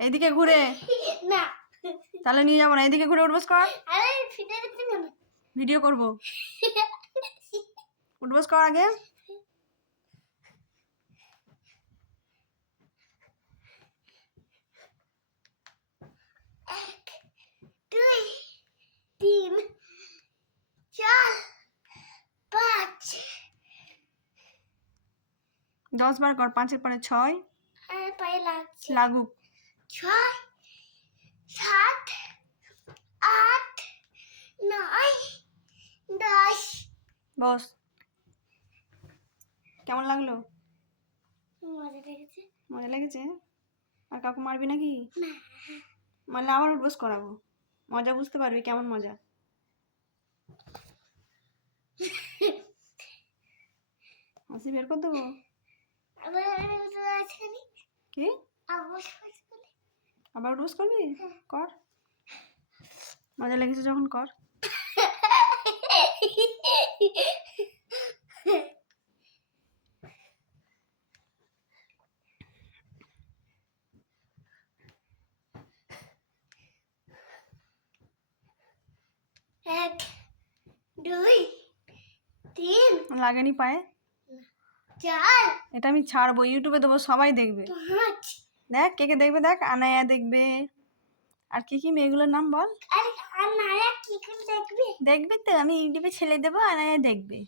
এইদিকে ঘুরে। না। তাহলে নিয়ে যাব না এইদিকে ঘুরে উঠবস কর ভিডিও করব। উঠবস কর আগে? তিন চার পাঁচ। দশ বার কর পাঁচের পরে ছয়। পায়ে লাগুক। ছয় সাত আট নয় দশ। বস। কেমন লাগল? মজা লেগেছে। মজা লেগেছে? আর কাকু মারবি নাকি? মারলে আবার উঠবস করাবো। মজা বুঝতে পারবি কেমন মজা। হাসি বের করে দেবো? কি? আবার আবার করবি? কর। মজা লেগেছে যখন কর। এক দুই তিন। লাগেনি পায়ে? চার। এটা আমি ছাড়বো ইউটিউবে দেবো সবাই দেখবে। পাঁচ। দেখ কে কে দেখবে দেখ আনায়া দেখবে। আর কি কি মেয়েগুলোর নাম বল? কি দেখবে? দেখবি তো আমি ইউটিউবে ছেলে দেবো আনায়া দেখবে।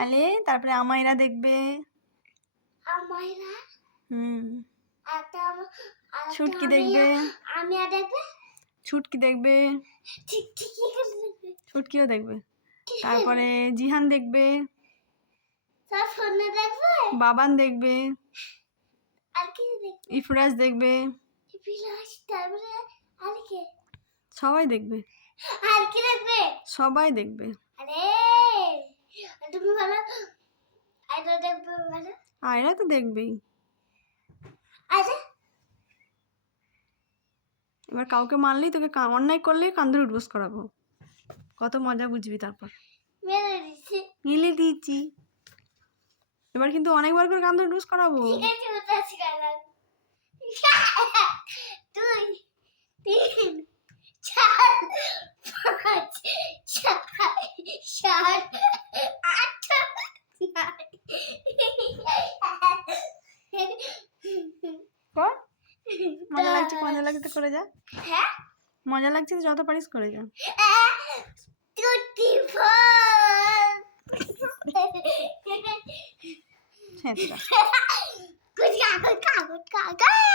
আরে তারপরে আমায়রা দেখবে। আমায়রা? হুম। ছুটকি দেখবে। আমি দেখবে? ছুটকি দেখবে। ছুটকিও দেখবে। তারপরে জিহান দেখবে? বাবান দেখবে। আর কি দেখবে? ইফরাজ দেখবে। বিলাস তারপরে আর কি? সবাই দেখবে। আর কি দেখবে? সবাই দেখবে। আরে! তুমি ভালো? আরে দেখবে ভালো? আয়রা তো দেখবেই। আচ্ছা। এবার কাউকে মারলেই তোকে অন্যায় করলেই কান্দরে উঠবোস করাবো। কত মজা বুঝবি তারপর। দিচ্ছি। মিলে দিয়েছি এবার কিন্তু অনেকবার করে কান্দরে উঠবোস করাবো। ঠিক আছে শিখালাম দুই তিন চার পাঁচ ছয় সাত আট কর মজা লাগছে মজা লাগছে করে যা। হ্যাঁ? মজা লাগছে যত পারিস করে যা। টুটি Cả.